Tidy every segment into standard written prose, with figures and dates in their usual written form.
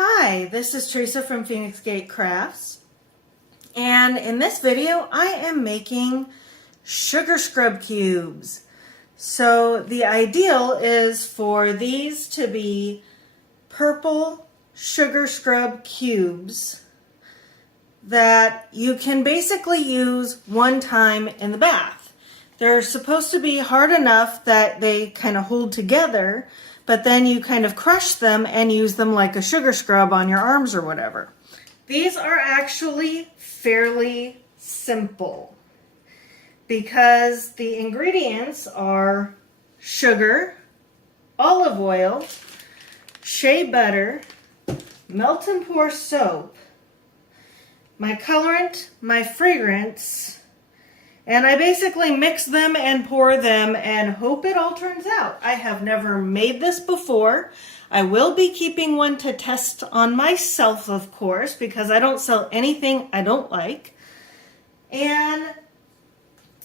Hi, this is Teresa from Phoenix Gate Crafts, and in this video I am making sugar scrub cubes. So the ideal is for these to be purple sugar scrub cubes that you can basically use one time in the bath. They're supposed to be hard enough that they kind of hold together, but then you kind of crush them and use them like a sugar scrub on your arms or whatever. These are actually fairly simple because the ingredients are sugar, olive oil, shea butter, melt and pour soap, my colorant, my fragrance, and I basically mix them and pour them and hope it all turns out. I have never made this before. I will be keeping one to test on myself, of course, because I don't sell anything I don't like. And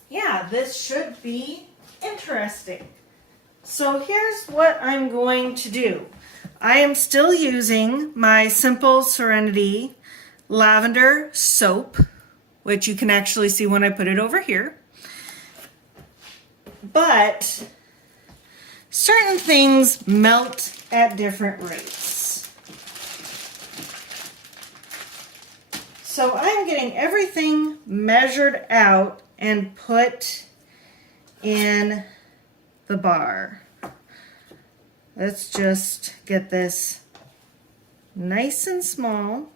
yeah, this should be interesting. So here's what I'm going to do. I am still using my Simple Serenity Lavender soap, which you can actually see when I put it over here. But certain things melt at different rates. So I'm getting everything measured out and put in the bar. Let's just get this nice and small.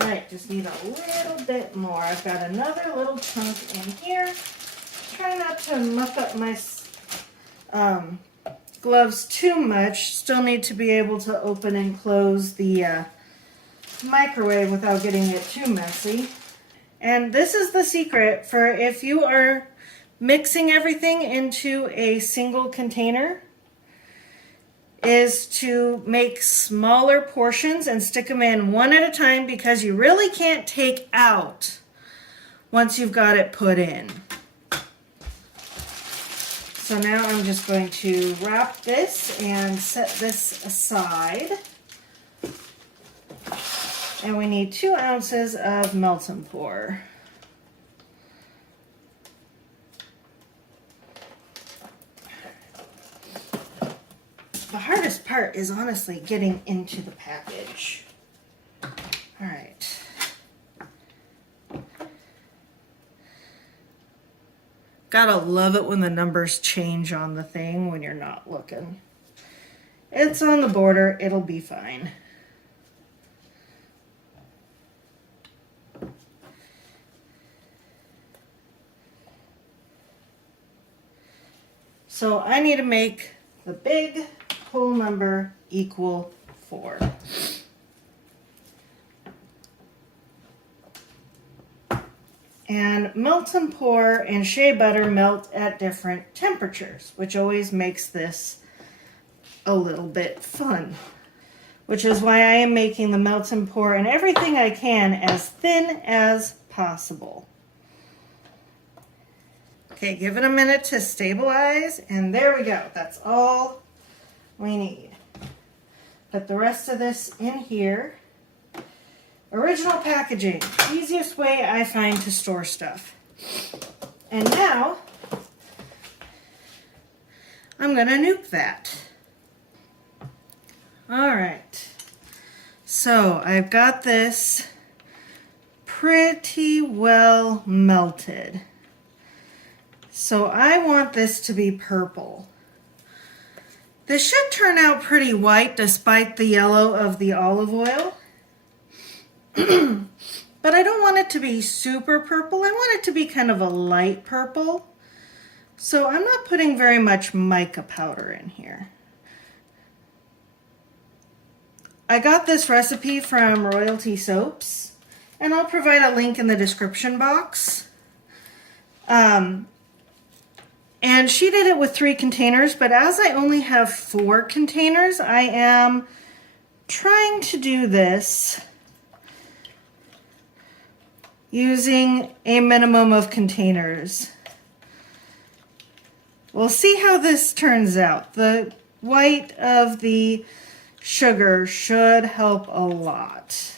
All right, just need a little bit more. I've got another little chunk in here. Try not to muck up my gloves too much. Still need to be able to open and close the microwave without getting it too messy. And this is the secret for if you are mixing everything into a single container, is to make smaller portions and stick them in one at a time because you really can't take out once you've got it put in. So now I'm just going to wrap this and set this aside. And we need 2 ounces of melt and pour. The hardest part is honestly getting into the package. All right. Gotta love it when the numbers change on the thing when you're not looking. It's on the border, it'll be fine. So I need to make the big whole number equal 4. And melt and pour and shea butter melt at different temperatures, which always makes this a little bit fun. Which is why I am making the melt and pour and everything I can as thin as possible. Okay, give it a minute to stabilize, and there we go. That's all we need. Put the rest of this in here. Original packaging, easiest way I find to store stuff. And now, I'm gonna nuke that. All right, so I've got this pretty well melted. So I want this to be purple. This should turn out pretty white despite the yellow of the olive oil. But I don't want it to be super purple. I want it to be kind of a light purple. So I'm not putting very much mica powder in here. I got this recipe from Royalty Soaps, and I'll provide a link in the description box. And she did it with 3 containers, but as I only have 4 containers, I am trying to do this using a minimum of containers. We'll see how this turns out. The white of the sugar should help a lot.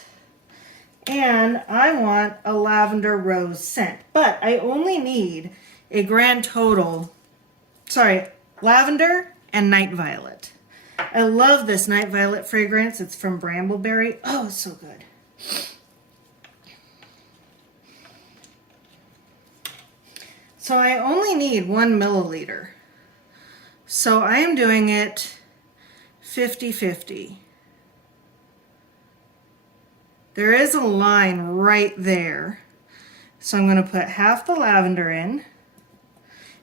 And I want a lavender rose scent, but I only need a grand total, lavender and night violet. I love this night violet fragrance. It's from Brambleberry. Oh, it's so good. So I only need 1 milliliter. So I am doing it 50-50. There is a line right there. So I'm going to put half the lavender in.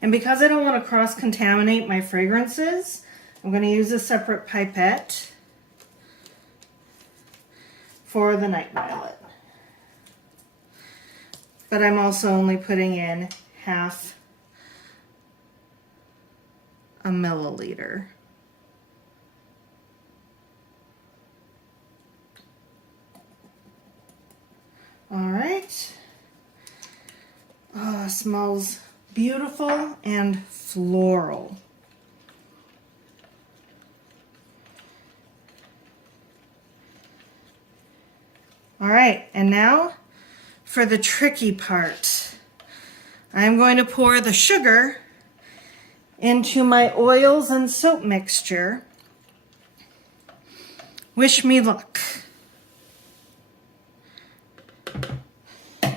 And because I don't want to cross-contaminate my fragrances, I'm going to use a separate pipette for the night violet. But I'm also only putting in half a milliliter. All right. Oh, it smells beautiful and floral. All right, and now for the tricky part. I'm going to pour the sugar into my oils and soap mixture. Wish me luck.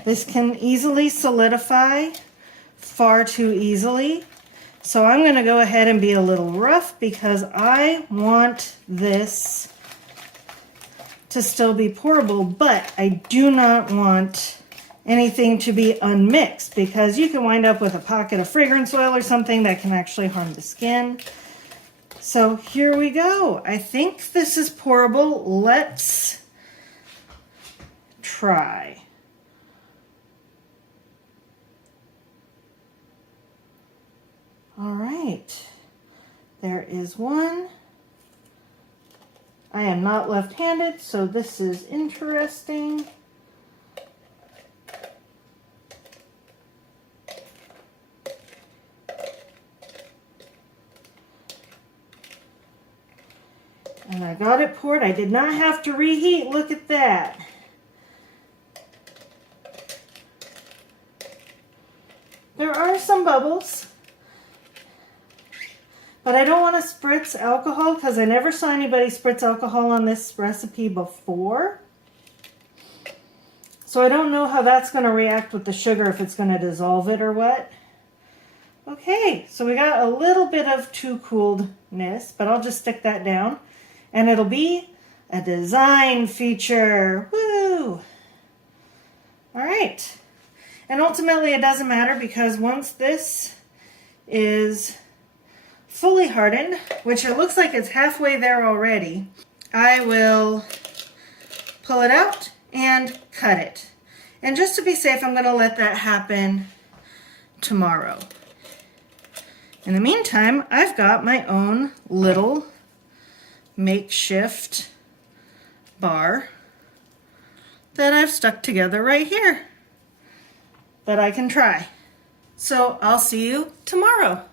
This can easily solidify far too easily. So I'm going to go ahead and be a little rough because I want this to still be pourable, but I do not want anything to be unmixed because you can wind up with a pocket of fragrance oil or something that can actually harm the skin. So here we go. I think this is pourable. Let's try. All right, there is one. I am not left-handed, so this is interesting. And I got it poured. I did not have to reheat. Look at that. There are some bubbles. But I don't want to spritz alcohol because I never saw anybody spritz alcohol on this recipe before. So I don't know how that's going to react with the sugar, if it's going to dissolve it or what. Okay, so we got a little bit of too cooledness, but I'll just stick that down. And it'll be a design feature. Woo! All right. And ultimately it doesn't matter because once this is fully hardened, which it looks like it's halfway there already, I will pull it out and cut it. And just to be safe, I'm going to let that happen tomorrow. In the meantime, I've got my own little makeshift bar that I've stuck together right here that I can try. So I'll see you tomorrow.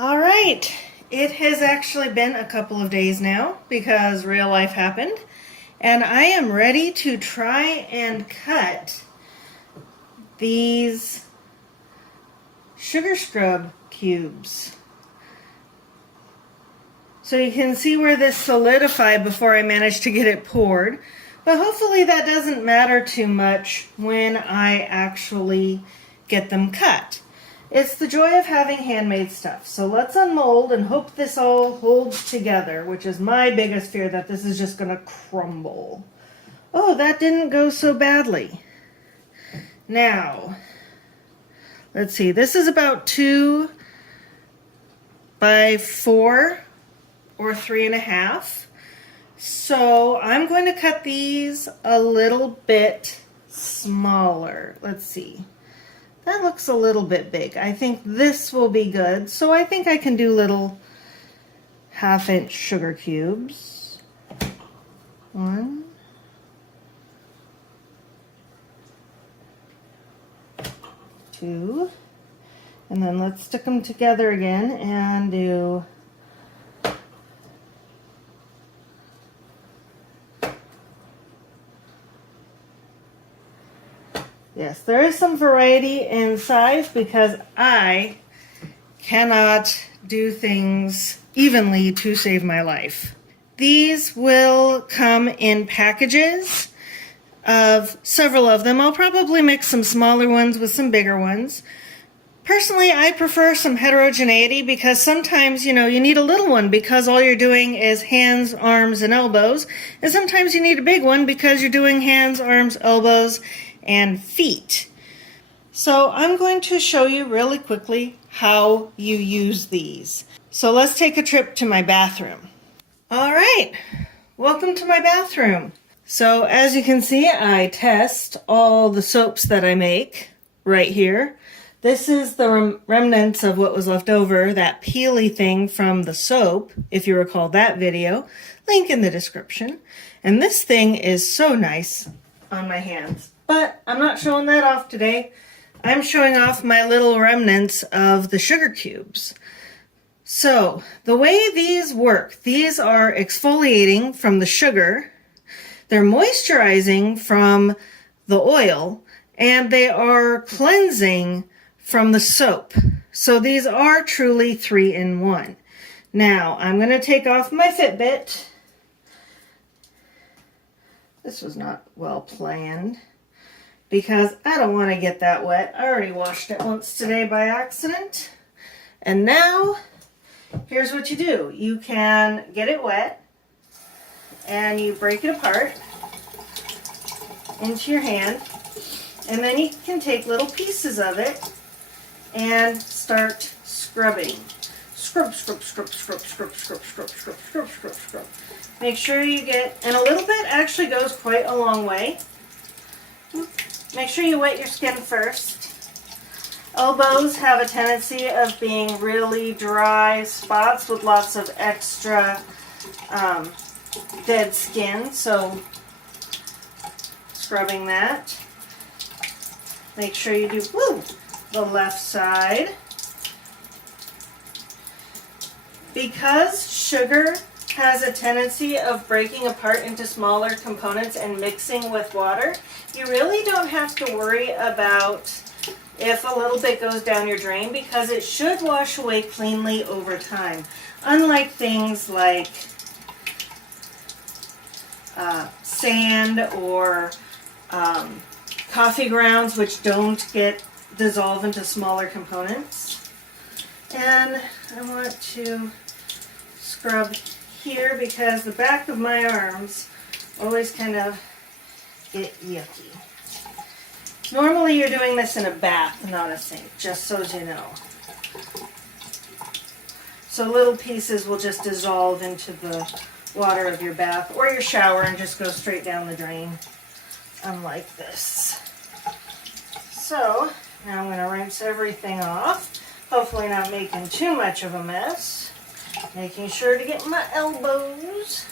All right, it has actually been a couple of days now because real life happened, and I am ready to try and cut these sugar scrub cubes. So you can see where this solidified before I managed to get it poured, but hopefully that doesn't matter too much when I actually get them cut. It's the joy of having handmade stuff. So let's unmold and hope this all holds together, which is my biggest fear, that this is just going to crumble. Oh, that didn't go so badly. Now, let's see. This is about 2 by 4 or 3.5. So I'm going to cut these a little bit smaller. Let's see. That looks a little bit big. I think this will be good. So I think I can do little 1/2-inch sugar cubes. 1, 2, And then let's stick them together again and do yes, there is some variety in size because I cannot do things evenly to save my life. These will come in packages of several of them. I'll probably mix some smaller ones with some bigger ones. Personally, I prefer some heterogeneity because sometimes, you need a little one because all you're doing is hands, arms, and elbows. And sometimes you need a big one because you're doing hands, arms, elbows, and feet. So I'm going to show you really quickly how you use these. So let's take a trip to my bathroom. All right, welcome to my bathroom. So as you can see, I test all the soaps that I make right here. This is the remnants of what was left over, that peely thing from the soap, if you recall that video. Link in the description. And this thing is so nice on my hands. But I'm not showing that off today. I'm showing off my little remnants of the sugar cubes. So, the way these work, these are exfoliating from the sugar, they're moisturizing from the oil, and they are cleansing from the soap. So these are truly 3-in-1. Now, I'm going to take off my Fitbit. This was not well planned because I don't want to get that wet. I already washed it once today by accident. And now, here's what you do. You can get it wet and you break it apart into your hand. And then you can take little pieces of it and start scrubbing. Scrub, scrub, scrub, scrub, scrub, scrub, scrub, scrub, scrub, scrub, scrub. Make sure you get, and a little bit actually goes quite a long way. Make sure you wet your skin first. Elbows have a tendency of being really dry spots with lots of extra dead skin, so scrubbing that. Make sure you do, the left side. Because sugar has a tendency of breaking apart into smaller components and mixing with water, you really don't have to worry about if a little bit goes down your drain because it should wash away cleanly over time. Unlike things like sand or coffee grounds, which don't get dissolve into smaller components. And I want to scrub here because the back of my arms always kind of get yucky. Normally you're doing this in a bath, not a sink, just so as you know. So little pieces will just dissolve into the water of your bath or your shower and just go straight down the drain, unlike this. So now I'm going to rinse everything off, hopefully not making too much of a mess. Making sure to get my elbows.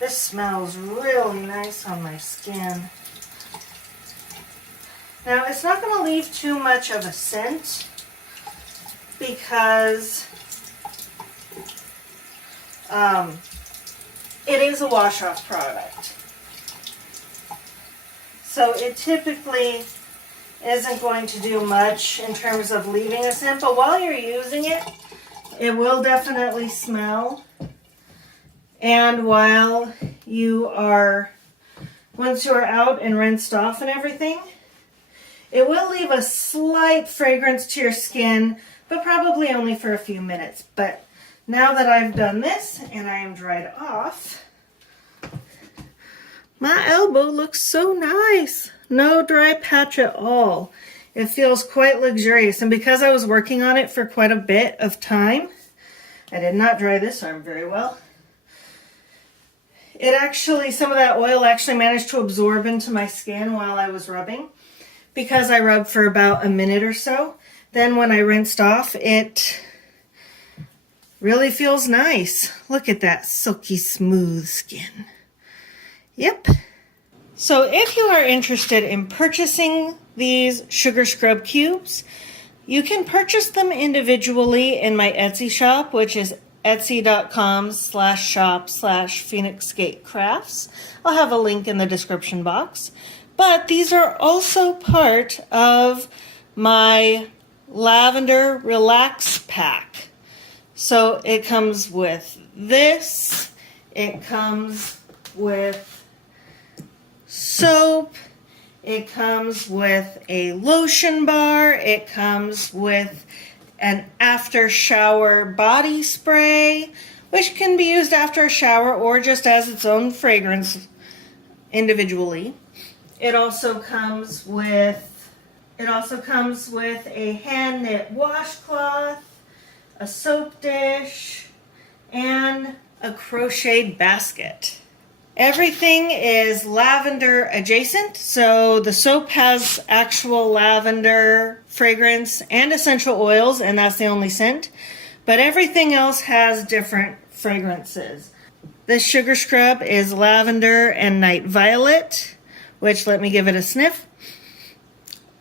This smells really nice on my skin. Now it's not going to leave too much of a scent because it is a wash-off product. So it typically isn't going to do much in terms of leaving a scent, but while you're using it, it will definitely smell. And while you are, once you're out and rinsed off and everything, it will leave a slight fragrance to your skin, but probably only for a few minutes. But now that I've done this and I am dried off, my elbow looks so nice. No dry patch at all. It feels quite luxurious. And because I was working on it for quite a bit of time, I did not dry this arm very well. It actually, some of that oil actually managed to absorb into my skin while I was rubbing. Because I rubbed for about a minute or so. Then when I rinsed off, it really feels nice. Look at that silky smooth skin. Yep. So if you are interested in purchasing these sugar scrub cubes, You can purchase them individually in my Etsy shop, which is etsy.com/shop/PhoenixGateCrafts. I'll have a link in the description box. But these are also part of my Lavender Relax Pack. So it comes with this, it comes with soap, it comes with a lotion bar, it comes with an after shower body spray, which can be used after a shower or just as its own fragrance individually. It also comes with a hand knit washcloth, a soap dish, and a crocheted basket. Everything is lavender adjacent, so the soap has actual lavender fragrance and essential oils, and that's the only scent, but everything else has different fragrances. This sugar scrub is lavender and night violet, which, let me give it a sniff.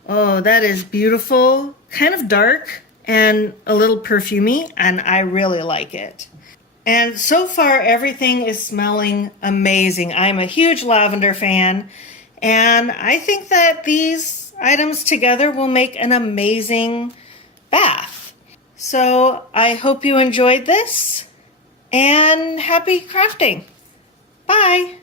Oh, that is beautiful, kind of dark and a little perfumey, and I really like it. And so far, everything is smelling amazing. I'm a huge lavender fan, and I think that these items together will make an amazing bath. So I hope you enjoyed this, and happy crafting. Bye.